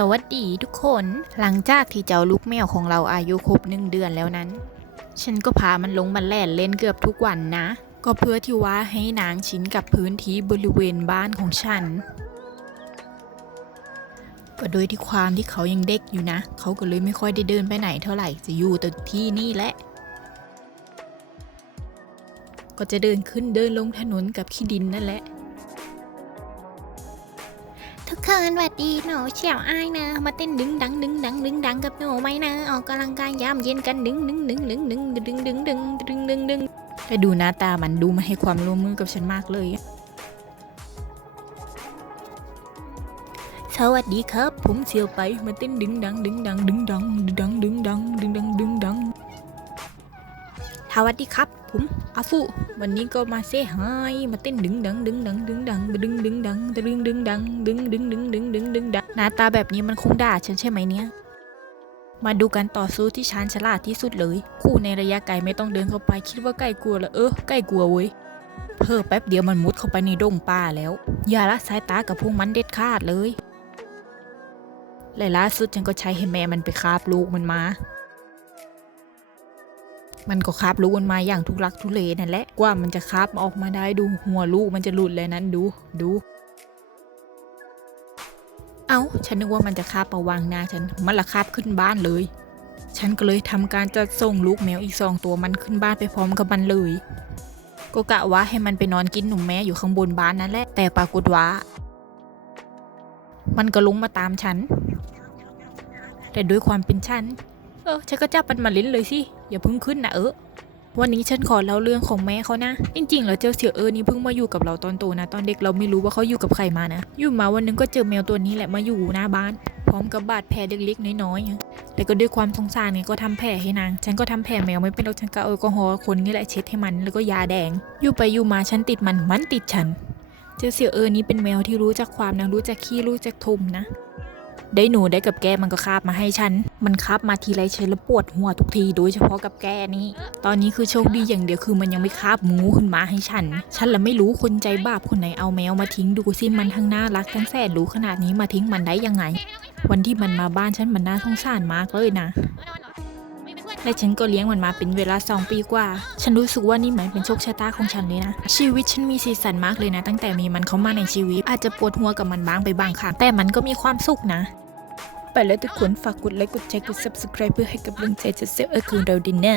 สวัสดีทุกคน หลังจากที่เจ้าลูกแมวของเราอายุครบหนึ่งเดือนแล้วนั้น ฉันก็พามันลงมาแล่นเล่นเกือบทุกวันนะ ก็เพื่อที่ว่าให้นางชินกับพื้นที่บริเวณบ้านของฉัน ก็โดยที่ความที่เขายังเด็กอยู่นะ เขาก็เลยไม่ค่อยได้เดินไปไหนเท่าไหร่ จะอยู่แต่ที่นี่แหละ ก็จะเดินขึ้นเดินลงถนนกับขี้ดินนั่นแหละ ทุกคนสวัสดีหนูเฉียวอ้ายนะ มาเต้นดึงดังดึงดังดึงดังกับหนูไหมนะ ออกกำลังกายยามเย็นกันดึงดึงดึงดึงดึงดึงดึงดึงดึงดึงดึงแต่ดูหน้าตามันดูมาให้ความร่วมมือกับฉันมากเลย สวัสดีครับ ผมเฉียวไปมาเต้นดึงดังดึงดังดึงดังดึงดังดึงดังดึงดังดึงดังสวัสดีครับ อาฟูวันนี้ก็มาเซ่ฮายมาเต้นดึงดังดึงดังดึงดังดึงดึงดังดึงดึงดังดึงดึงดึงดึงดึงดึงดังหน้าตาแบบนี้มันคงด่าฉันใช่ไหมเนี่ย มาดูการต่อสู้ที่ชาญฉลาดที่สุดเลย คู่ในระยะไกลไม่ต้องเดินเข้าไปคิดว่าใกล้กลัวละเออใกล้กลัวเว้ยเพิ่อแป๊บเดียวมันมุดเข้าไปในดงป่าแล้ว อย่าละสายตากับพวกมันเด็ดขาดเลยและล่าสุดฉันก็ใช้ให้แม่มันไปคาบลูกมันมา มันก็คาบลูกมันมาอย่างทุลักทุเลนั่นแหละกว่ามันจะคาบออกมาได้ดูหัวลูกมันจะหลุดเลยนั้นดูดูเอา้าฉันนึกว่ามันจะคาบมาวางหน้าฉันมันละคาบขึ้นบ้านเลย ฉันก็เลยทำการจะส่งลูกแมวอีกสองตัวมันขึ้นบ้านไปพร้อมกับมันเลย ก็กะว่าให้มันไปนอนกินหนุ่มแม่อยู่ข้างบนบ้านนั่นแหละ แต่ปรากฏว่า มันก็ลงมาตามฉัน แต่ด้วยความเป็นฉัน เออฉันก็จับมันมาเล่นเลยสิอย่าพิ่งขึ้นนะเออวันนี้ฉันขอเล่าเรื่องของแม่เขานะ จริงๆแล้วเจ้าเสี่ยเออนี่เพิ่งมาอยู่กับเราตอนโตนะ ตอนเด็กเราไม่รู้ว่าเขาอยู่กับใครมานะ อยู่มาวันหนึงก็เจอแมวตัวนี้แหละมาอยู่หน้าบ้าน พร้อมกับบาดแผลเล็กๆน้อยๆแล้วก็ด้วยความสงสารเนี่ยก็ทำแผลให้นาง ฉันก็ทำแผลแมวไม่เป็นหรอกฉันก็เอาแอลกอฮอล์คนนี่แหละเช็ดให้มันแล้วก็ยาแดง อยู่ไปอยู่มาฉันติดมันมันติดฉัน เจ้าเสี่ยเออนี่เป็นแมวที่รู้จักความนะรู้จักขี้รู้จักทุมนะ ได้หนูได้กับแกมันก็คาบมาให้ฉัน มันคาบมาทีไรฉันละปวดหัวทุกทีโดยเฉพาะกับแกนี่ตอนนี้คือโชคดีอย่างเดียวคือมันยังไม่คาบงูขึ้นมาให้ฉัน ฉันละไม่รู้คนใจบาปคนไหนเอาแมวมาทิ้งดูสิมันทั้งน่ารักทั้งแสนรู้ขนาดนี้มาทิ้งมันได้ยังไง วันที่มันมาบ้านฉันมันน่าสงสารมากเลยนะ และฉันก็เลี้ยงมันมาเป็นเวลาสองปีกว่า ฉันรู้สึกว่านี่หมายเป็นโชคชะตาของฉันเลยนะ ชีวิตฉันมีสีสันมากเลยนะ ตั้งแต่มีมันเข้ามาในชีวิต อาจจะปวดหัวกับมันบ้างไปบางครั้งแต่มันก็มีความสุขนะ ไปแล้วทุกคนฝากกดไลค์กดแชร์กด subscribe เพื่อให้กับลุงใจจะเซฟเออของเราดินะ